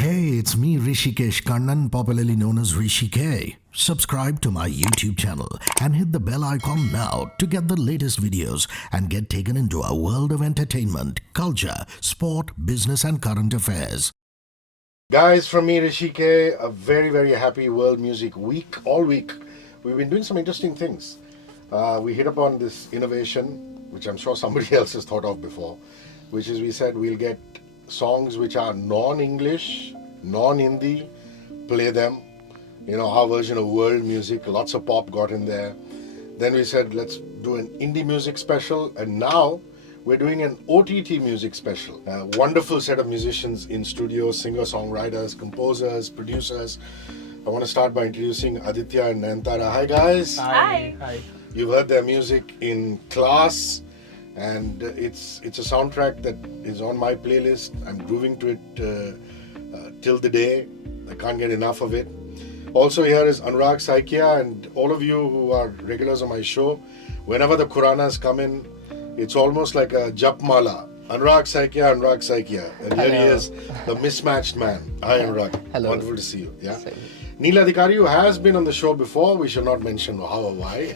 Hey, it's me, Rishikesh Kannan, popularly known as Hrishi K. Subscribe to my YouTube channel and hit the bell icon now to get the latest videos and get taken into a world of entertainment, culture, sport, business, and current affairs. Guys, from me, Hrishi K, a very happy World Music Week. All week, we've been doing some interesting things. We hit upon this innovation, which I'm sure somebody else has thought of before, which is we said we'll get songs which are non-English, non-Hindi, play them. You know, our version of world music, lots of pop got in there. Then we said, let's do an indie music special, and now we're doing an OTT music special. A wonderful set of musicians in studio, singer-songwriters, composers, producers. I want to start by introducing Aditya and Nayantara. Hi guys. Hi. You've heard their music in class, and it's a soundtrack that is on my playlist. I'm grooving to it till the day. I can't get enough of it. Also here is Anurag Saikia, and all of you who are regulars on my show, whenever the khuranas come in, it's almost like a japmala. Anurag Saikia. And here he is, the mismatched man. Hi Anurag. Hello. Wonderful to see you. Yeah. Neel Adhikari, who has been on the show before, we shall not mention how or why.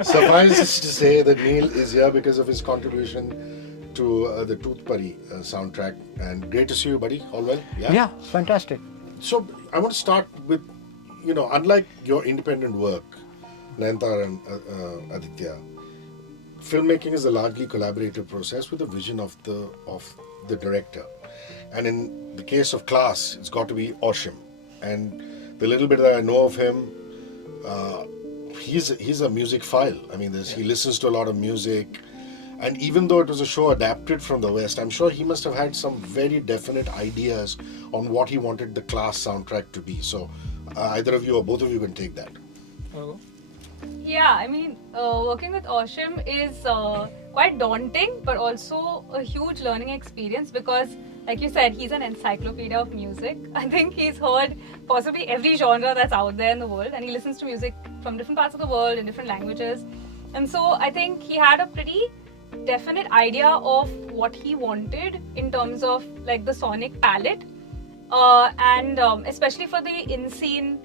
Suffice it to say that Neel is here because of his contribution to the Tooth Pari soundtrack. And great to see you, buddy. All well? Yeah, fantastic. So I want to start with, unlike your independent work, Nayantara and Aditya, filmmaking is a largely collaborative process with the vision of the director. And in the case of Class, it's got to be ashim. And the little bit that I know of him, he's a music file. I mean, he listens to a lot of music. And even though it was a show adapted from the West, I'm sure he must have had some very definite ideas on what he wanted the Class soundtrack to be. So either of you or both of you can take that. Yeah, I mean, working with Ashim is quite daunting, but also a huge learning experience because, like you said, he's an encyclopedia of music. I think he's heard possibly every genre that's out there in the world, and he listens to music from different parts of the world in different languages. And so I think he had a pretty definite idea of what he wanted in terms of like the sonic palette, and especially for the in-scene,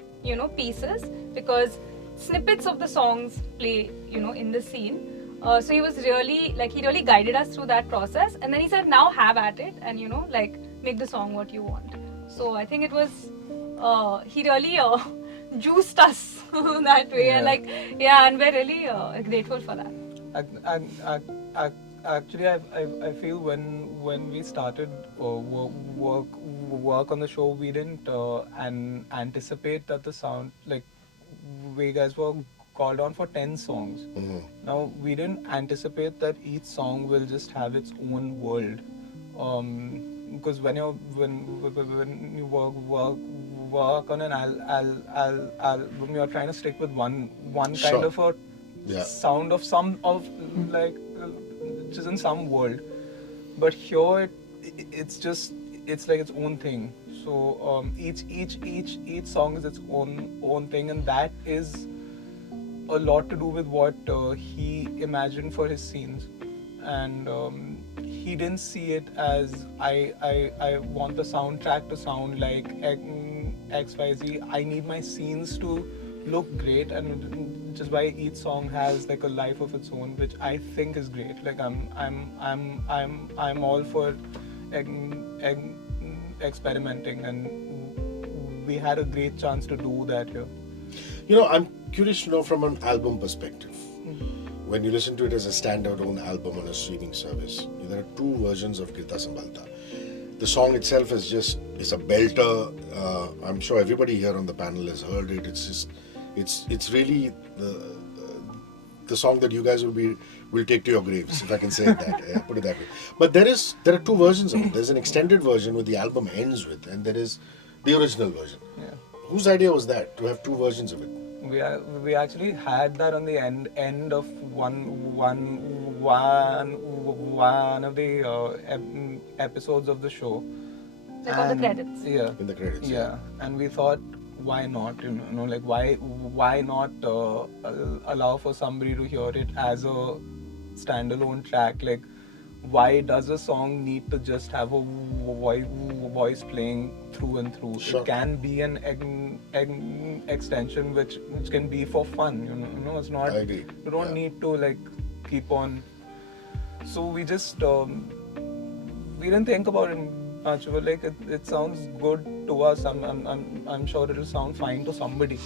pieces, because snippets of the songs play, in the scene. So he was really, he really guided us through that process. And then he said, now have at it and, make the song what you want. So I think it was, he really juiced us that way. Yeah. And we're really grateful for that. Actually, I feel when we started work on the show, we didn't anticipate that the sound, we guys were called on for 10 songs. Mm-hmm. Now, we didn't anticipate that each song will just have its own world. Because when you work on an album, you're trying to stick with one Sure. kind of a sound of just in some world. But here it's like its own thing. So each song is its own thing, and that is a lot to do with what he imagined for his scenes. And he didn't see it as I want the soundtrack to sound like XYZ. I need my scenes to look great, and just why each song has like a life of its own, which I think is great. Like I'm all for experimenting, and we had a great chance to do that here. I'm curious to know from an album perspective. Mm-hmm. When you listen to it as a standalone album on a streaming service, there are two versions of Kirta Sambalta. The song itself is a belter. I'm sure everybody here on the panel has heard it. It's really the song that you guys will take to your graves, if I can say that. Yeah, put it that way. But there are two versions of it. There's an extended version where the album ends with, and there is the original version. Yeah. Whose idea was that, to have two versions of it? We actually had that on the end of one of the episodes of the show. Like on the credits. Yeah. In the credits. Yeah, and we thought, why not? Why not allow for somebody to hear it as a standalone track? Like, why does a song need to just have a voice playing through and through? Sure. It can be an extension which can be for fun. You know, it's not. I agree. You don't Yeah. need to like keep on. So we just we didn't think about it much. But like it sounds good to us. I'm sure it'll sound fine to somebody.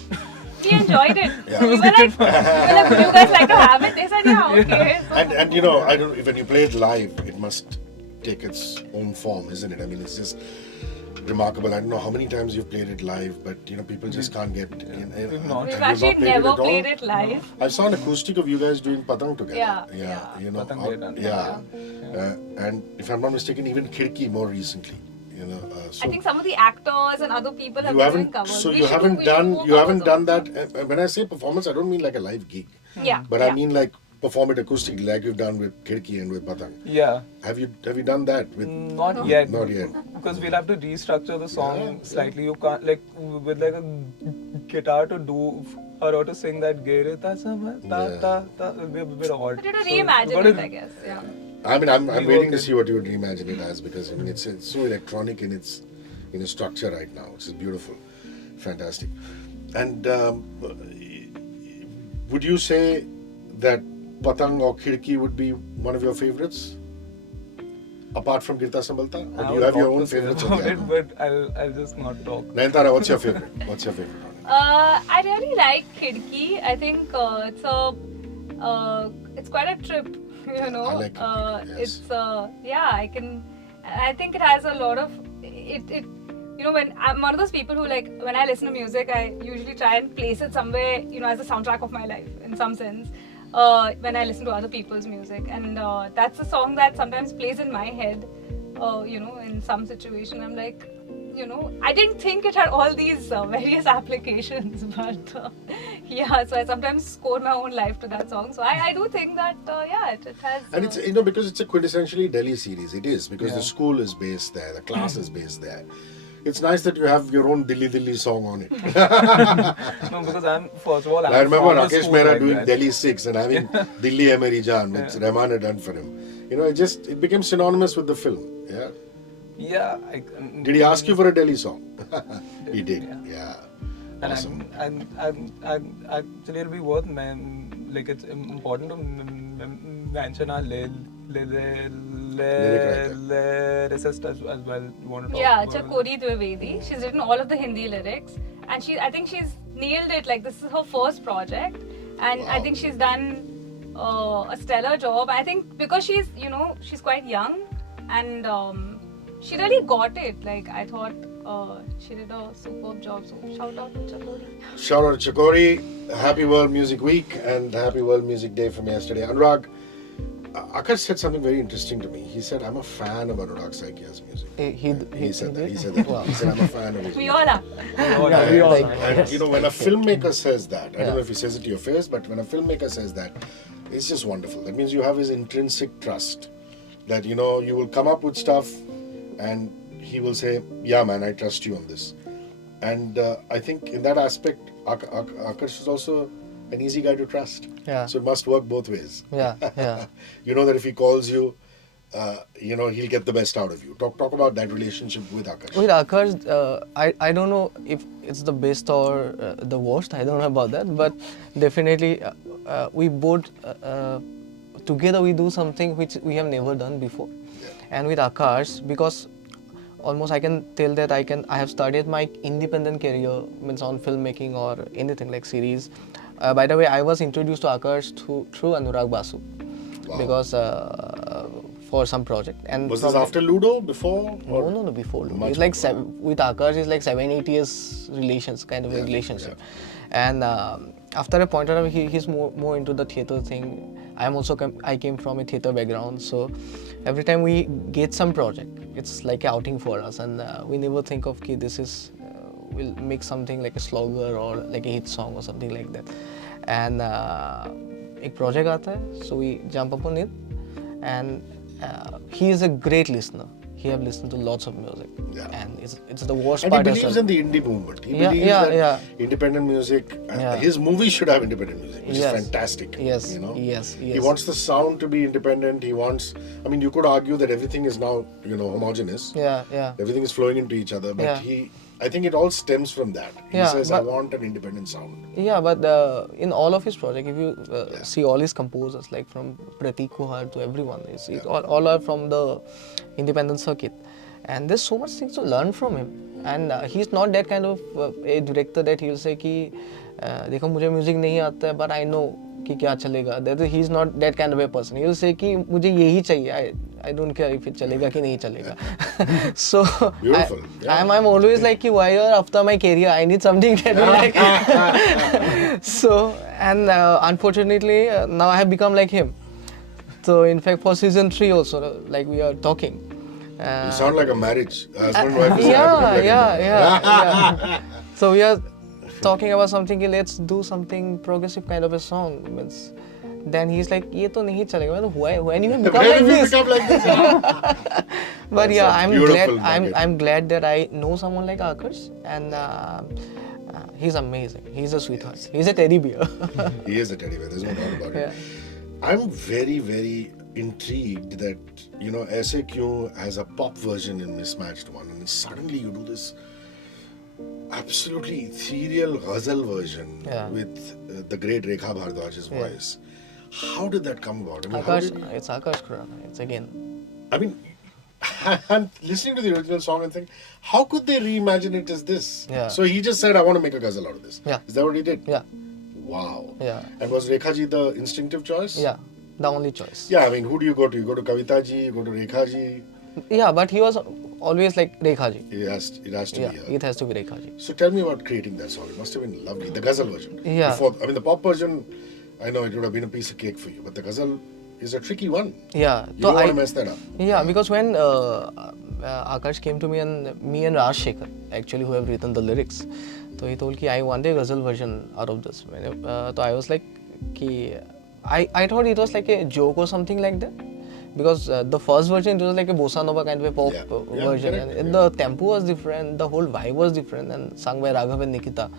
We enjoyed it. Yeah. We were like, "Would you guys like to have it?" They said, "Yeah, okay." So, And you know, I don't. When you play it live, it must take its own form, isn't it? I mean, it's just remarkable. I don't know how many times you've played it live, but you know, people just can't get. We've not. we've Have you actually not played it never at all? played it live. I saw an acoustic of you guys doing patang together. Yeah. You know, Patang Dedan. and if I'm not mistaken, even Khirki more recently. You know, so I think some of the actors and other people have you been haven't. doing covers. So We you should haven't we done. should do You haven't covers done also. that. When I say performance, I don't mean like a live gig. Yeah. But yeah. I mean like perform it acoustically, like you've done with Khirki and with patang. Yeah. Have you done that with? Not yet. Not yet. Because we'll have to restructure the song Yeah. slightly. You can't like with like a guitar to do or to sing that gere ta sama ta Yeah. ta will be a bit odd. But you have to So we've reimagine got it, to- I guess. Yeah. I mean, I'm We waiting to work see what you would reimagine it as, because I mean it's so electronic in its structure right now, which is beautiful, fantastic. And would you say that Patang or Khirki would be one of your favorites, apart from Girta Sambalta, or I do you would have your talk own to say favorites? about of the it, album? but I'll just not talk. Nayantara, what's your favorite? What's your favorite one? I really like Khidki. I think it's quite a trip, you know. I like Khidki, yes. It's I think it has a lot of it. You know, when I'm one of those people who like when I listen to music, I usually try and place it somewhere, you know, as a soundtrack of my life in some sense. When I listen to other people's music, and that's a song that sometimes plays in my head. You know, in some situation, I'm like, you know, I didn't think it had all these various applications, but yeah, so I sometimes score my own life to that song. So I do think that it has. And it's, you know, because it's a quintessentially Delhi series. It is, because the Yeah. school is based there, the class is based there. It's nice that you have your own Dilli song on it. No, because I'm first of all. I remember from a Rakesh school Mehra like doing that. Delhi 6 and having Dilli Hai Meri Jaan, which Rahman had done for him. You know, it became synonymous with the film. Yeah. Yeah. Did he ask you for a Delhi song? He did. Yeah. And Awesome. actually, it'll be worth like it's important to mention our lyricist as well. You want to talk Yeah, about Chakori Dwivedi. She's written all of the Hindi lyrics, and I think she's nailed it. Like, this is her first project, and I Wow. think she's done a stellar job. I think because she's quite young, and she really got it. Like, I thought she did a superb job. So shout out to Chakori. Shout out to Chakori. Happy World Music Week and Happy World Music Day from yesterday. Anurag, Akarsh said something very interesting to me. He said, I'm a fan of Anurag Saikia's music. He said that. He said that. Wow. He said, I'm a fan of his We music. all are. Yeah, we all And, are. and, you know, when a filmmaker says that, I Yeah. don't know if he says it to your face, but when a filmmaker says that, it's just wonderful. That means you have his intrinsic trust. That, you know, you will come up with stuff and he will say, yeah, man, I trust you on this. And I think in that aspect, Akarsh is also an easy guy to trust. Yeah. So it must work both ways. Yeah, yeah. You know that if he calls you, you know, he'll get the best out of you. Talk about that relationship with Akarsh. With Akarsh, I don't know if it's the best or the worst. I don't know about that, but definitely we both together we do something which we have never done before. And with Akarsh, because almost I can tell that I have started my independent career, means on filmmaking or anything like series. By the way, I was introduced to Akarsh through Anurag Basu, Wow. because for some project. And Was this from- after Ludo? Before? or- No, before. Much It's like before. with Akarsh, it's like 7-8 years relations, kind of a relationship. And after a point of time, he's more into the theatre thing. I came from a theatre background, so every time we get some project, it's like an outing for us, and we never think of okay, this is we'll make something like a slogger or like a hit song or something like that. And एक project आता है, so we jump upon it, and he is a great listener. he have listened to lots of music, Yeah. and it's the worst And he part as believes well. in the indie movement. He Yeah, believes yeah, that yeah. independent music, Yeah. his movies should have independent music, which Yes. is fantastic. Yes, You know? yes, He yes. wants the sound to be independent. He wants, I mean, you could argue that everything is now, homogeneous. Yeah, yeah. Everything is flowing into each other, but Yeah. I think it all stems from that. He Yeah, says, I but- want an independent sound. Yeah, but in all of his projects, if you Yeah. see all his composers, like from Pratik Kuhar to everyone, it Yeah. all are from the independent circuit. And there's so much things to learn from him. And he's not that kind of a director that he'll say कि देखो मुझे music नहीं आता है, but I know कि क्या चलेगा. He's not that kind of a person. He'll say कि मुझे यही चाहिए. I don't care if it चलेगा कि नहीं चलेगा. So Beautiful. Yeah. I'm always like कि why you're after my career? I need something that will like. So and unfortunately now I have become like him. So in fact for season 3 also like we are talking. You sound like a marriage. Husband and wife is Yeah. So we are talking about something. Let's do something progressive kind of a song. Means, then he's like, "ये तो नहीं चलेगा." When you have become Where like did we this? become like this? But That's yeah, a I'm beautiful glad. nugget. I'm glad that I know someone like Akarsh, and he's amazing. He's a sweetheart. He's a teddy bear. He is a teddy bear. There's no doubt about Yeah. it. I'm very, very intrigued that Aise Kyun has a pop version in Mismatched One, and suddenly you do this absolutely ethereal ghazal version Yeah. with the great Rekha Bhardwaj's Yeah. voice. How did that come about? I mean, how Akarsh, did it's Akarsh khurana. It's again. I mean, I'm listening to the original song and think, how could they reimagine it as this? Yeah. So he just said, I want to make a ghazal out of this. Yeah. Is that what he did? Yeah. Wow. Yeah. And was Rekha ji the instinctive choice? Yeah. The only choice. Yeah, I mean, who do you go to? You go to Kavita ji, you go to Rekha ji. Yeah, but he was always like Rekha ji. It has to Yeah, be her. it has to be Rekha ji. So tell me about creating that song. It must have been lovely. The ghazal version. Yeah. The pop version, I know it would have been a piece of cake for you, but the ghazal is a tricky one. Yeah. You don't want to mess that up. Yeah, because when Akarsh came to me and Raj Shekhar, actually, who have written the lyrics, so he told कि I want a ghazal version out of this. So I was like, कि I thought it was like a joke or something like that. Because the first version it was like a bossa nova kind of a pop version, correct, and the tempo was different, the whole vibe was different, and sung by Raghav and Nikita.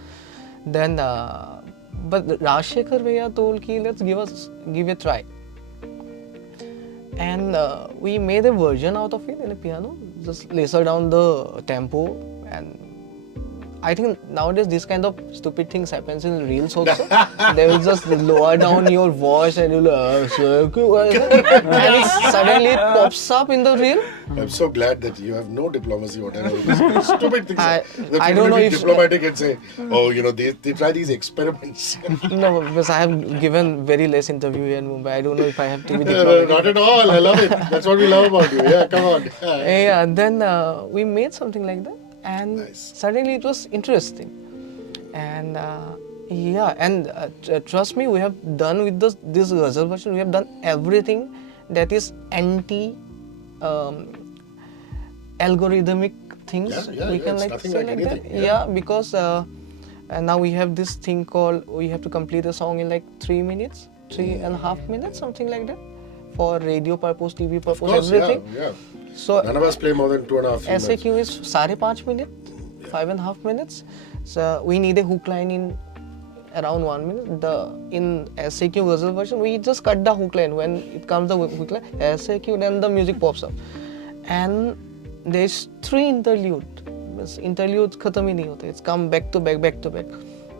Then, but Rajshekhar Bhaiya told ki let's give a try, and we made a version out of it in a piano, just laser down the tempo, and I think nowadays this kind of stupid things happens in reels also. They will just lower down your voice and you'll and it suddenly pops up in the reel. I'm so glad that you have no diplomacy, whatever. These stupid things. I I don't know be if- diplomatic and say, oh, they try these experiments. No, because I have given very less interview here in Mumbai. I don't know if I have to be No, diplomatic. not at all. I love it. That's what we love about you. Yeah, come on. Yeah, then we made something like that, and Nice. suddenly it was interesting. And trust me, we have done with this ghazal version. We have done everything that is anti algorithmic things. Yeah, we yeah, can it's like nothing say like like anything, that. yeah. Yeah, because and now we have this thing called we have to complete a song in like 3 minutes, 3.5 minutes, something like that, for radio purpose, TV purpose, Of course, everything. yeah. So None of us play more than 2.5 minutes. SAQ is 5.5 minutes, 5.5 minutes. So we need a hook line in around 1 minute. In SAQ ghazal version, we just cut the hook line. When it comes the hook line, SAQ, then the music pops up. And there's 3 interludes. Interludes khatam hi nahi hote. It's come back to back, back to back.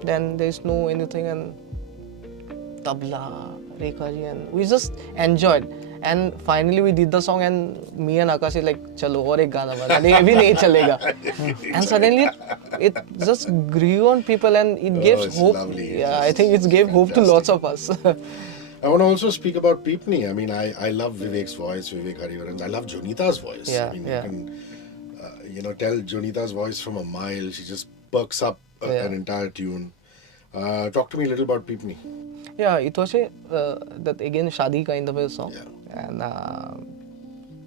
Then there's no anything and tabla, Rekha ji, and we just enjoyed. And finally we did the song and me and Akash is like, chalo aur ek gana bana, ye bhi nahi chalega. And suddenly it just grew on people and it gave it's hope. lovely. Yeah, It's I think it gave hope to lots of us. I want to also speak about Peepney. I mean, I love Vivek's voice, Vivek Harivaran's. I love Jonita's voice. Yeah, I mean, yeah. you can, tell Jonita's voice from a mile. She just perks up Yeah. an entire tune. Talk to me a little about Peepney. Yeah, it was that again shadi kind of a song. Yeah. And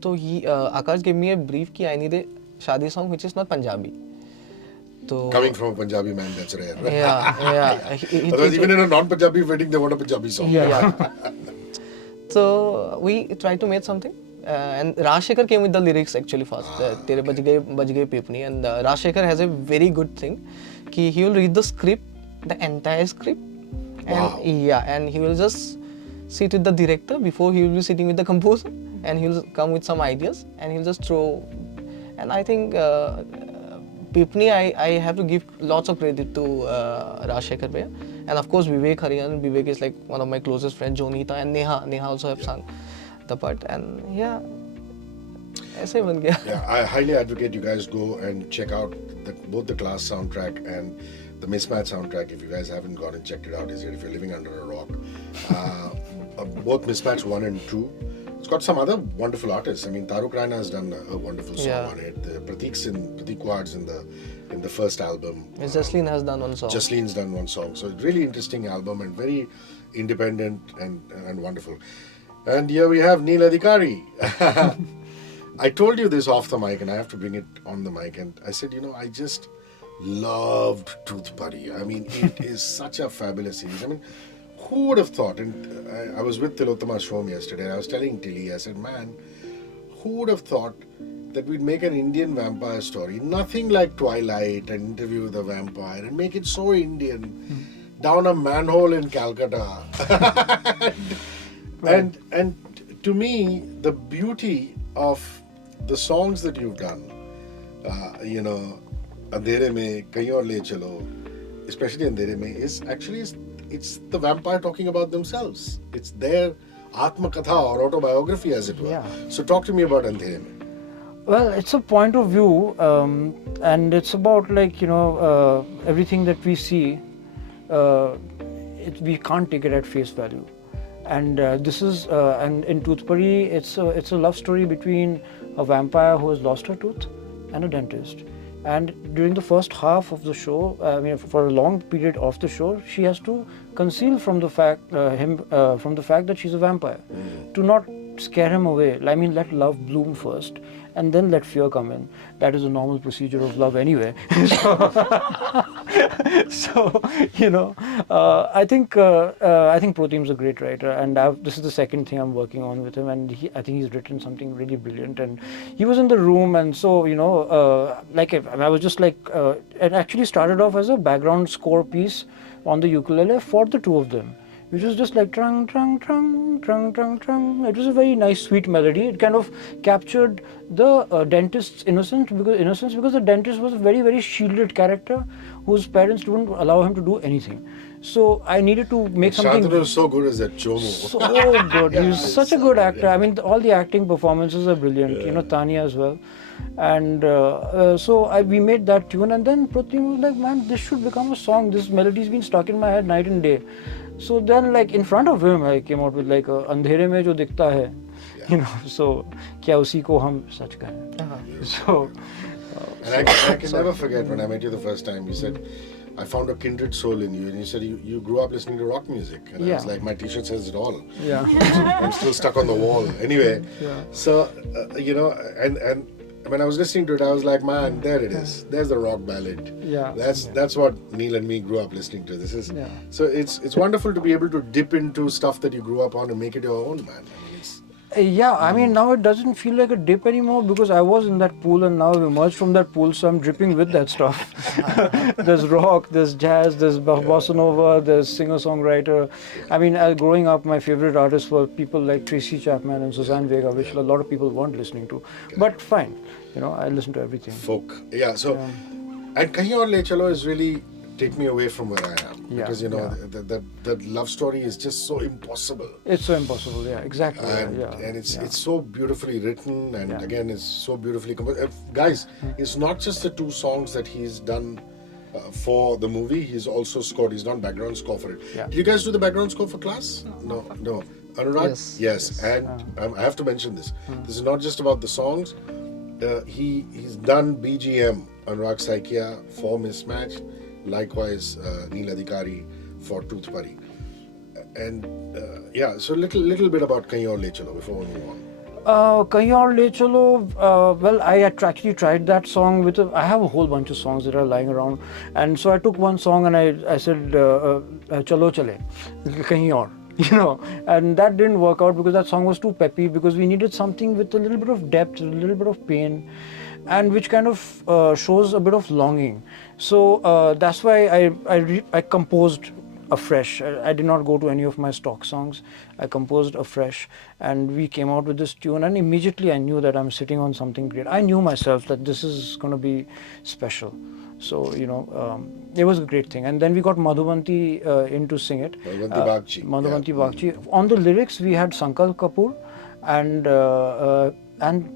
so Akash gave me a brief ki I need a shadi song which is not Punjabi. So Coming from a Punjabi man, that's rare. Right? yeah. Otherwise, even in a non-Punjabi wedding, they want a Punjabi song. Yeah. So we tried to make something And Rajshekhar came with the lyrics actually first. Tere baj gaye pepni. And Rajshekhar has a very good thing. He will read the script, the entire script, and and he will just sit with the director before he will be sitting with the composer, and he will come with some ideas, and he'll just throw. And I think Pepni, I have to give lots of credit to Rajshekhar Bhaiya, and of course Vivek Hariyan. Vivek is like one of my closest friends. Jonita and Neha also have sung the part, and ऐसे ही बन गया. Yeah, I highly advocate you guys go and check out both the Class soundtrack and the Mismatch soundtrack. If you guys haven't gone and checked it out, if you're living under a rock. Both Mismatch 1 and 2. It's got some other wonderful artists. I mean, Taruk Raina has done a wonderful song on it. Prateek Wad's in the first album. Jasleen has done one song. Jasleen's done one song. So really interesting album and very independent and wonderful. And here we have Neel Adhikari. I told you this off the mic, and I have to bring it on the mic. And I said, I just loved Tooth Buddy. I mean, it is such a fabulous series. I mean, who would have thought? And I was with Tilottama Shom yesterday, and I was telling Tilly, I said, man, who would have thought that we'd make an Indian vampire story? Nothing like Twilight, an interview with a vampire, and make it so Indian. Down a manhole in Calcutta. and to me, the beauty of the songs that you've done, Andhere Mein, Kahin Aur Le Chalo, especially Andhere Mein, is actually it's the vampire talking about themselves. It's their Atmakatha or autobiography, as it were. Yeah. So talk to me about Andhere Mein. Well, it's a point of view, and it's about everything that we see. We can't take it at face value. And this is and in Tooth Buddy, it's a love story between a vampire who has lost her tooth and a dentist. And during the first half of the show, for a long period of the show, she has to conceal from the fact that she's a vampire, to not scare him away. I mean, let love bloom first, and then let fear come in. That is a normal procedure of love anyway. So I think Proteim's a great writer, and this is the second thing I'm working on with him, and I think he's written something really brilliant. And he was in the room, and so I was just like, it actually started off as a background score piece on the ukulele for the two of them, which was just like trung trung trung trung trung trung. It was a very nice, sweet melody. It kind of captured the dentist's innocence because the dentist was a very, very shielded character whose parents didn't allow him to do anything. So I needed to make something. Shantanu was so good as that Chomo. So good. He was such a good actor. I mean, all the acting performances are brilliant. Tanya as well. And we made that tune, and then Proteim was like, man, this should become a song. This melody's been stuck in my head night and day. So then, like, in front of him, I came out with like Andhere Mein Jo Dikhta Hai, so kya usi ko hum sach kahe. So and I can never forget when I met you the first time. You said, I found a kindred soul in you, and you said you grew up listening to rock music, and I was like, my T-shirt says it all. Yeah. I'm still stuck on the wall. Anyway, so and when I was listening to it, I was like, man, there it is. There's the rock ballad. Yeah. That's what Neel and me grew up listening to. This is so it's wonderful to be able to dip into stuff that you grew up on and make it your own, man. I mean, it's, now it doesn't feel like a dip anymore because I was in that pool and now I've emerged from that pool, so I'm dripping with that stuff. There's rock, there's jazz, there's bossa nova, there's singer-songwriter. I mean, growing up, my favorite artists were people like Tracy Chapman and Suzanne Vega, which a lot of people weren't listening to. But fine, I listen to everything. Folk. Yeah, so, and Kahin Aur Le Chalo is really take me away from where I am. Because, the love story is just so impossible. It's so impossible, exactly. And it's so beautifully written, and again, it's so beautifully composed. Guys, it's not just the two songs that he's done for the movie, he's also scored, he's done background score for it. Yeah. Did you guys do the background score for Class? No. Anurag? Yes. And I have to mention this. This is not just about the songs. He's done BGM, Anurag Saikia, for Mismatch. Likewise, Neel Adhikari for Tooth Buddy. And so little bit about Kahin Aur Le Chalo before we move on. Kahin Aur Le Chalo, well, I actually tried that song I have a whole bunch of songs that are lying around, and so I took one song and I said, Chalo Chale, Kahin Aur, and that didn't work out because that song was too peppy, because we needed something with a little bit of depth, a little bit of pain, and which kind of shows a bit of longing. So that's why I composed afresh. I did not go to any of my stock songs. I composed afresh, and we came out with this tune, and immediately I knew that I'm sitting on something great. I knew myself that this is going to be special. So, it was a great thing. And then we got Madhuvanti in to sing it. Madhuvanti Bagchi. Madhuvanti Bagchi. On the lyrics, we had Sankalp Kapoor and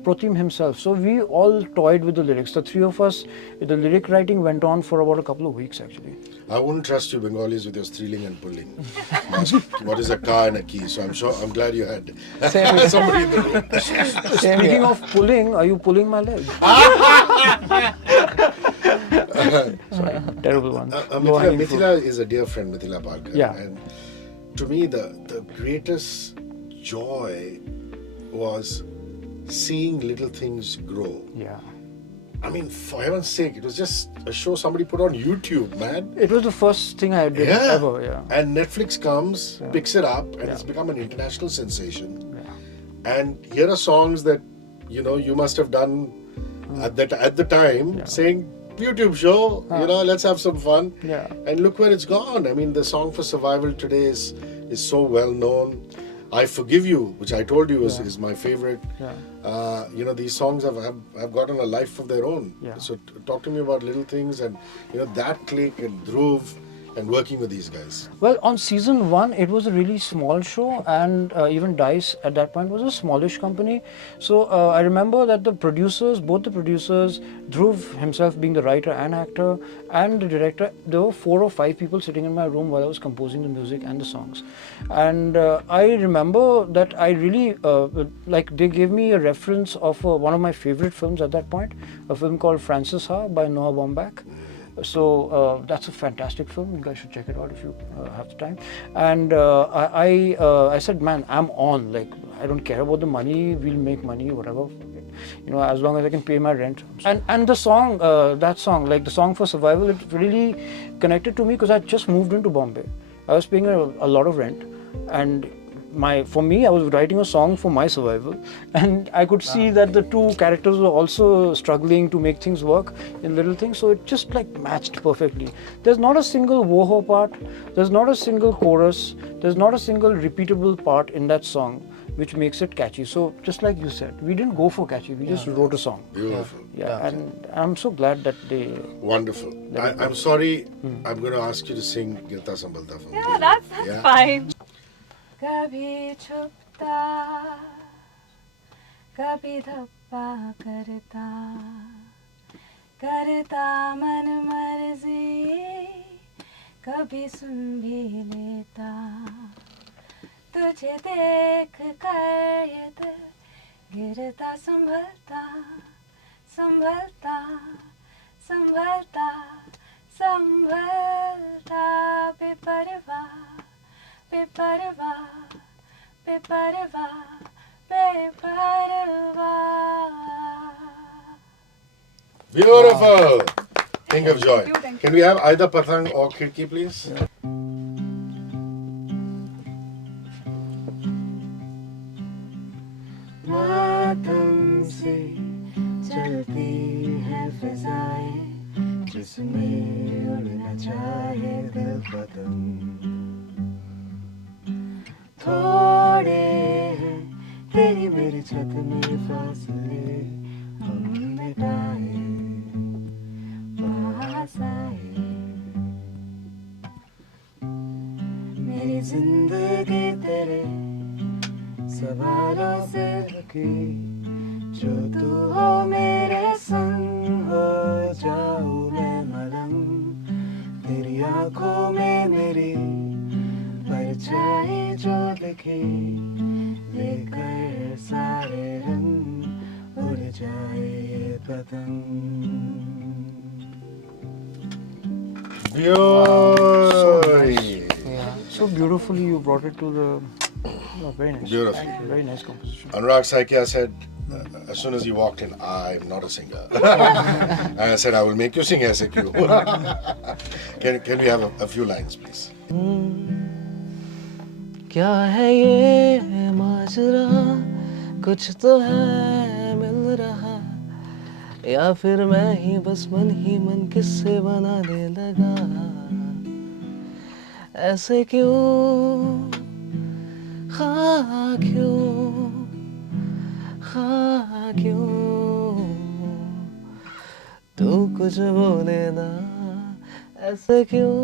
Protim himself. So we all toyed with the lyrics. The three of us, the lyric writing went on for about a couple of weeks actually. I wouldn't trust you Bengalis with your stealing and pulling. What is a car and a key? So I'm glad you had somebody in the room. Speaking of pulling, are you pulling my leg? Sorry, terrible one. Mithila is a dear friend, Mithila Bhatkal. Yeah. And to me, the greatest joy was seeing little things grow. Yeah. I mean, for heaven's sake, it was just a show somebody put on YouTube, man. It was the first thing I did ever, yeah. And Netflix comes, picks it up, and it's become an international sensation. Yeah. And here are songs that, you must have done at the time, saying, YouTube show, let's have some fun. Yeah. And look where it's gone. I mean, the song for survival today is so well known. I Forgive You, which I told you is my favorite. Yeah. These songs have gotten a life of their own. Yeah. So talk to me about Little Things and, that click and Dhruv and working with these guys. Well, on season 1, it was a really small show, and even Dice at that point was a smallish company. So I remember that both the producers, Dhruv himself being the writer and actor, and the director, there were 4 or 5 people sitting in my room while I was composing the music and the songs. And I remember that I really, they gave me a reference of one of my favorite films at that point, a film called Francis Ha by Noah Baumbach. So that's a fantastic film. You guys should check it out if you have the time. And I said, man, I'm on. Like, I don't care about the money. We'll make money, whatever. As long as I can pay my rent. And the song, the song for survival, it really connected to me because I just moved into Bombay. I was paying a lot of rent, and for me, I was writing a song for my survival, and I could see that the two characters were also struggling to make things work in little things, so it just matched perfectly. There's not a single woho part, there's not a single chorus, there's not a single repeatable part in that song which makes it catchy. So just like you said, we didn't go for catchy, we just wrote a song. Beautiful. Yeah, and I'm so glad that they... Wonderful. I'm sorry, I'm going to ask you to sing Girta Sambalta for me. Yeah, that's fine. कभी छुपता कभी धप्पा करता मन मर्जी कभी सुन भी लेता तुझे देख कर ये दिल गिरता संभलता बेपरवाह Beautiful. King of Joy. Thank you. Can we have either Patang or Khirki, please? Yeah. मातम से चलती है फिजाएं जिसमें उड़ना चाहे दिल पतंग थोड़े हैं तेरी मेरी छत में फासले हम मिटाए पास आए मेरी जिंदगी तेरे सवालों से रखी जो तू हो मेरे संग हो जाऊं मैं मलंग तेरी आंखों में मेरी परछाई जो दिखी लेकर सारे रंग उड़ जाए ये पतंग So beautifully you brought it to the... very nice. Beautiful. Very nice composition. Anurag Saikia said, as soon as he walked in, I'm not a singer. And I said, I will make you sing SQ. Can we have a few lines, please? क्या है ये माजरा, कुछ तो है मिल रहा, या फिर मैं ही बस मन ही मन किससे बनाने लगा. ऐसे क्यों, हाँ क्यों, हाँ क्यों, तू कुछ बोले ना. ऐसे क्यों,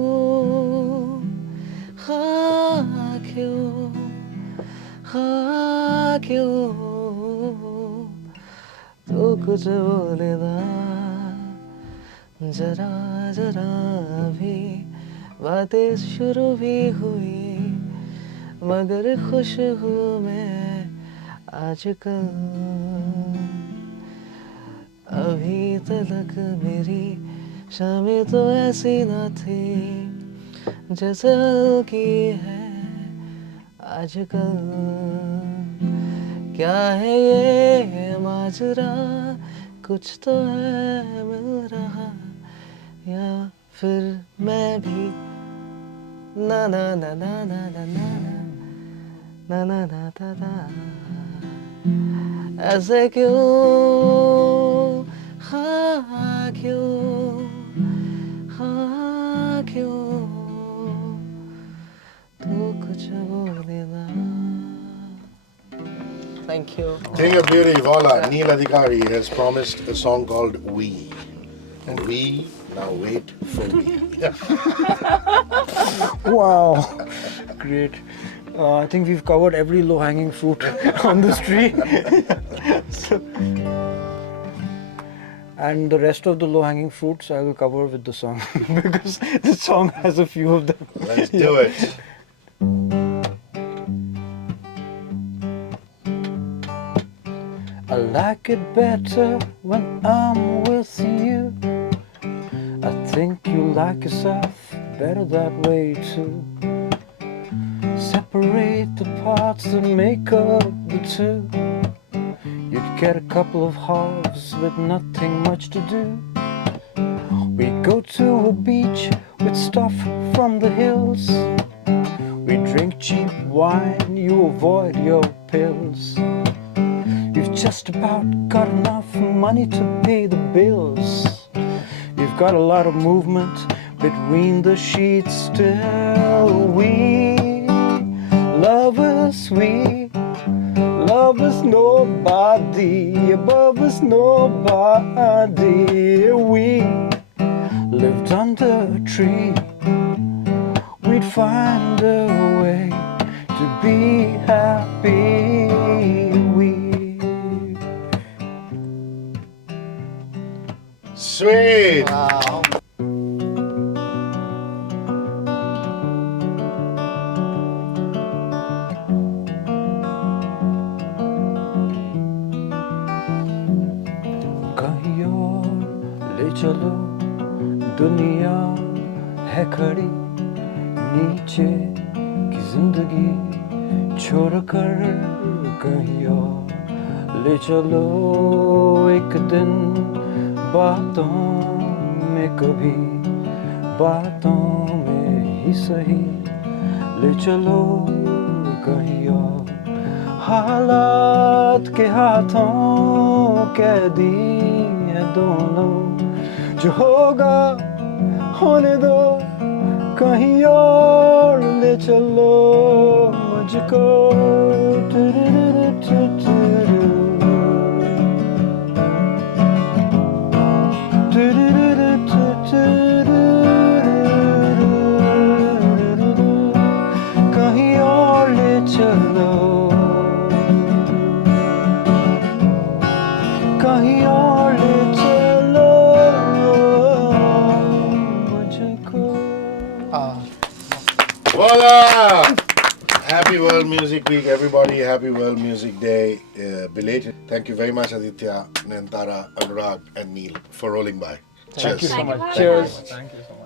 हाँ क्यों, हाँ क्यों, तू कुछ बोले ना. जरा जरा भी बातें शुरू भी हुई, मगर खुश हूँ मैं आजकल. अभी तक मेरी शामें तो ऐसी न थी जैसे हल्की है आजकल. क्या है ये माजरा, कुछ तो है मिल रहा, या फिर मैं भी ना ना ना ना ना ना ना ना ना ना ना ना. ऐसे क्यों, हाँ क्यों, हाँ क्यों, तू कुछ बोले ना. Thank you. Take your beauty, voila. Neel Adhikari has promised a song called We. And we now wait for we. Wow, great. I think we've covered every low-hanging fruit on this tree. So, and the rest of the low-hanging fruits I will cover with the song because the song has a few of them. Let's do it. I like it better when I'm with you. I think you like yourself better that way too. Separate the parts that make up the two. You'd get a couple of halves with nothing much to do. We go to a beach with stuff from the hills. We drink cheap wine, you avoid your pills. You've just about got enough money to pay the bills. You've got a lot of movement between the sheets still. We lovers, we lovers, nobody above us, nobody. We lived under a tree. We'd find a way to be happy. Sweet. Wow. कहीं और ले चलो, दुनिया है खड़ी, नीचे की जिंदगी छोड़कर कहीं और ले चलो. एक दिन बातों में कभी, बातों में ही सही, ले चलो कहीं और. हालात के हाथों कैदी है दोनों, जो होगा होने दो, कहीं और ले चलो मुझको. कहीं और ले चलो, कहीं और ले चलो मुझको. Voila! Happy World Music Week, everybody. Happy World Music Day. Belated. Thank you very much, Aditya, Nayantara, Anurag, and Neel for rolling by. Thank you Cheers. so Thank you much. for having Cheers. us. Thank you so much.